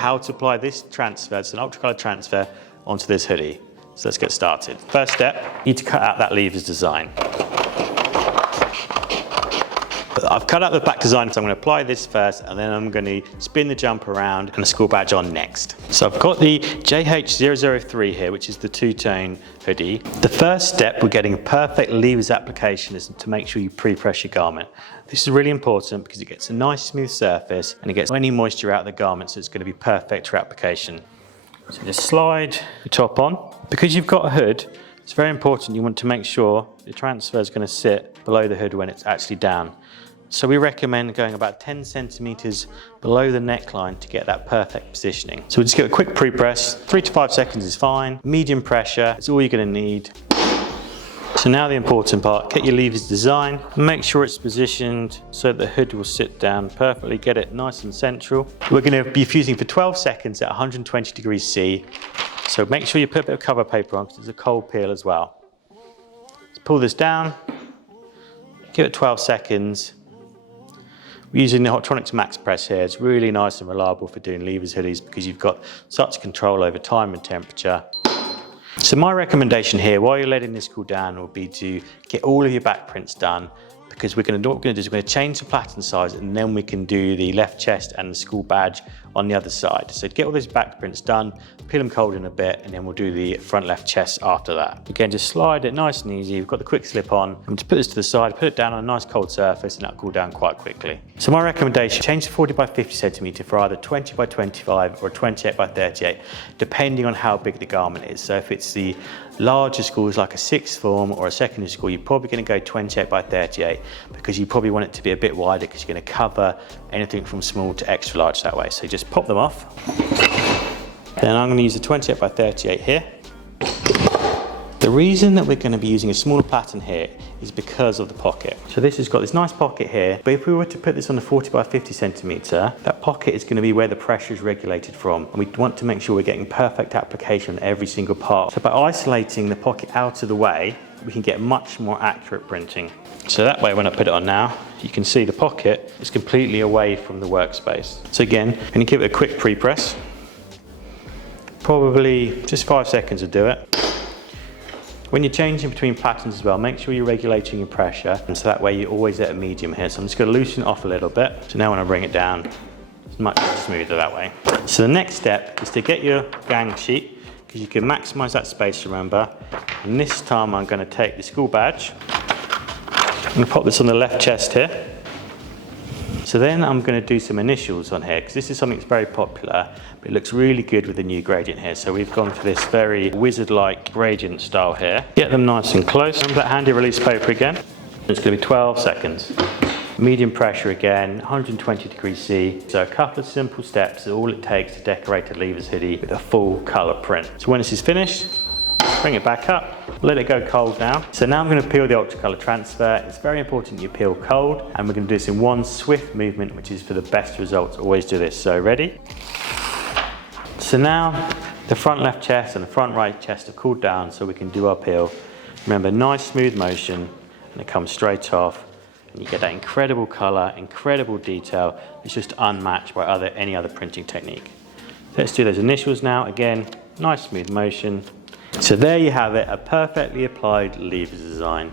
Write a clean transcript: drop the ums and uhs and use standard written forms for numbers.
how to apply this transfer, it's an UltraColour transfer, onto this hoodie. So let's get started. First step, you need to cut out that levers design. I've cut out the back design, so I'm going to apply this first, and then I'm going to spin the jumper around and the school badge on next. So I've got the JH003 here, which is the two-tone hoodie. The first step, we're getting a perfect levers application, is to make sure you pre-press your garment. This is really important because it gets a nice smooth surface and it gets any moisture out of the garment, so it's going to be perfect for application. So just slide the top on. Because you've got a hood, it's very important you want to make sure the transfer is going to sit below the hood when it's actually down. So we recommend going about 10 centimeters below the neckline to get that perfect positioning. So we'll just give it a quick pre-press. 3 to 5 seconds is fine. Medium pressure is all you're going to need. So now the important part, get your levers design, make sure it's positioned so that the hood will sit down perfectly, get it nice and central. We're going to be fusing for 12 seconds at 120 degrees C. So make sure you put a bit of cover paper on because it's a cold peel as well. Let's pull this down, give it 12 seconds. We're using the UltraColour Max press here. It's really nice and reliable for doing levers hoodies because you've got such control over time and temperature. So my recommendation here, while you're letting this cool down, will be to get all of your back prints done, because what we're going to do is we're going to change the platen size, and then we can do the left chest and the school badge on the other side. So get all those back prints done, peel them cold in a bit, and then we'll do the front left chest after that. Again, just slide it nice and easy. We've got the quick slip on. I'm going to put this to the side, put it down on a nice cold surface, and that'll cool down quite quickly. So my recommendation, change the 40 by 50 centimeter for either 20 by 25 or 28 by 38, depending on how big the garment is. So if it's the larger schools like a sixth form or a secondary school, you're probably going to go 28 by 38 because you probably want it to be a bit wider because you're going to cover anything from small to extra large that way. So just pop them off. Then I'm going to use the 28 by 38 here. The reason that we're going to be using a smaller pattern here is because of the pocket. So this has got this nice pocket here, but if we were to put this on the 40 by 50 centimeter, that pocket is going to be where the pressure is regulated from. And we want to make sure we're getting perfect application on every single part. So by isolating the pocket out of the way, we can get much more accurate printing. So that way, when I put it on now, you can see the pocket is completely away from the workspace. So again, I'm going to give it a quick pre-press. Probably just 5 seconds will do it. When you're changing between patterns as well, make sure you're regulating your pressure, and so that way you're always at a medium here. So I'm just going to loosen it off a little bit. So now when I bring it down, it's much smoother that way. So the next step is to get your gang sheet, because you can maximize that space, remember. And this time I'm going to take the school badge. I'm going to pop this on the left chest here. So then I'm going to do some initials on here, because this is something that's very popular, but it looks really good with the new gradient here. So we've gone for this very wizard-like gradient style here. Get them nice and close. Remember that handy release paper again. It's going to be 12 seconds. Medium pressure again, 120 degrees C. So a couple of simple steps are all it takes to decorate a levers hoodie with a full colour print. So when this is finished, bring it back up, let it go cold now. So now I'm going to peel the UltraColour transfer. It's very important you peel cold, and we're going to do this in one swift movement, which is for the best results. Always do this. So ready? So now the front left chest and the front right chest are cooled down, so we can do our peel. Remember, nice smooth motion, and it comes straight off, and you get that incredible colour, incredible detail. It's just unmatched by any other printing technique. Let's do those initials now. Again, nice smooth motion. So there you have it, a perfectly applied levers design.